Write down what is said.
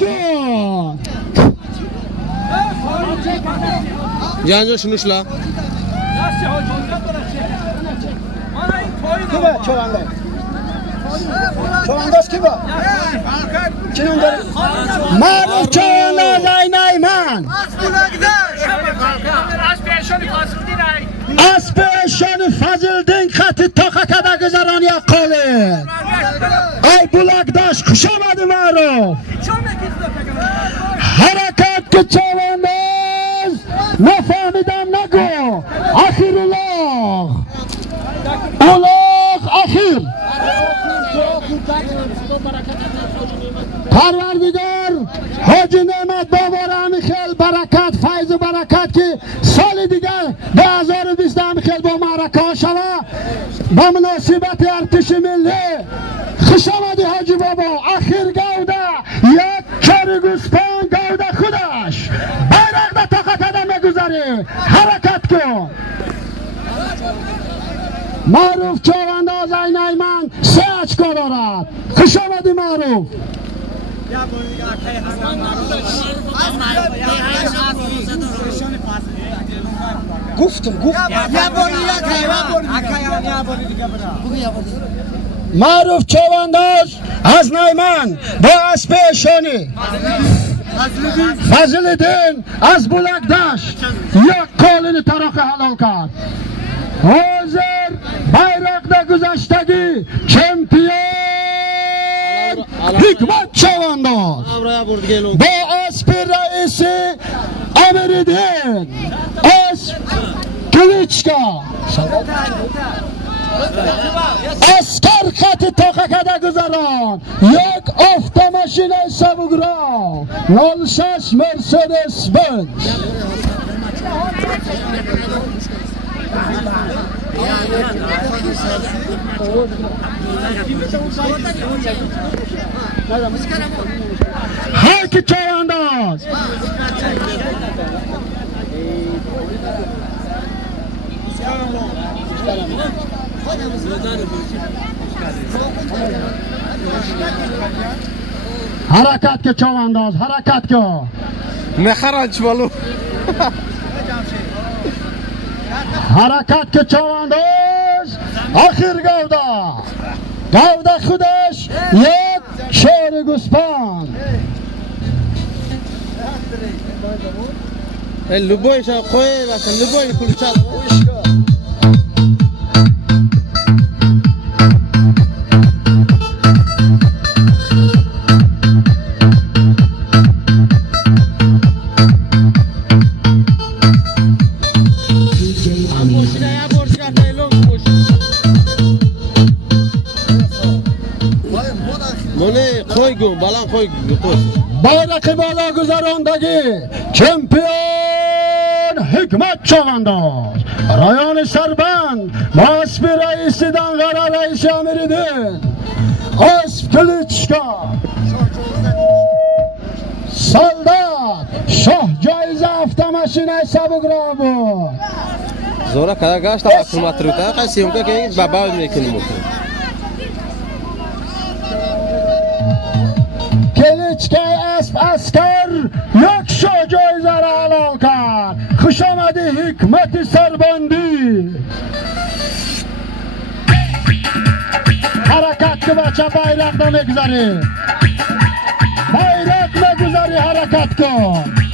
کن جانجا شنوشلا کی با چوانده چوانداش کی با چنون داری من چوانده زینای من اسپیشن فضل دین خط تاقه کده گذرانی اقاله ای بلک داشت خوش آمده معروف حرکت که چوانداز نفهمیدم نگو اخیر اولاغ اخیر پروردگار حاجی نعمت بابا همی خیل برکت فیض و برکت که سال دیگه 2020 همی خیل با معرکه ها شوه با مناسبت ارتش ملی خوش آمدی حاجی بابا اخیر گوده یک چاری گوسپان گوده خودش بیرق ده طاقت ادم میگذاری حرکت کن معروف چوانداز اینای من 3 اچکا دارد خوش آمدی معروف گفتم معروف چوانداز از نایمان با اسپیشانی فضل دین از بلک داشت یک کالین تراخ حلال کرد حاضر بیرق ده گذشتگی چمپیون حکمت چوانداز با اسب رئیس امیردین اسب کلیچکا اسکر خط تاقه کده گذران یک آفتاماشین سبوگرا 06 مرسدس بنز حق چوانداز حرکت که چوانداز حرکت که نخرج بالو حرکت که چوانداز آخر گوده خودش یک شیر گوسپان لبویش قوی مثلا لبوی کلوچات بیرق بالا گذراندگی چمپیون حکمت چوانداز رایان سربند با اسب رئیس دنغره رئیس امیردین اسب کلیچکا سالداد شاه جایزه افتاماشین سبوگرا بود زورا کده گشت حکومت رو تا قسیم که این بابا میکنیم کلیچکای اسب اسکر یک شاه جایزه را حلال کرد خوش آمدی حکمت سربندی حرکت که بچه بیرق نمیگذاری بیرق نگذاری حرکت کن